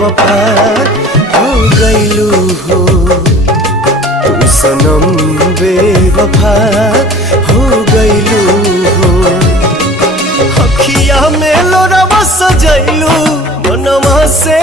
बेवफा हो गइलू हो तू सनम बेवफा हो गइलू हो अखिया में लोरावा सजैलू मनवा से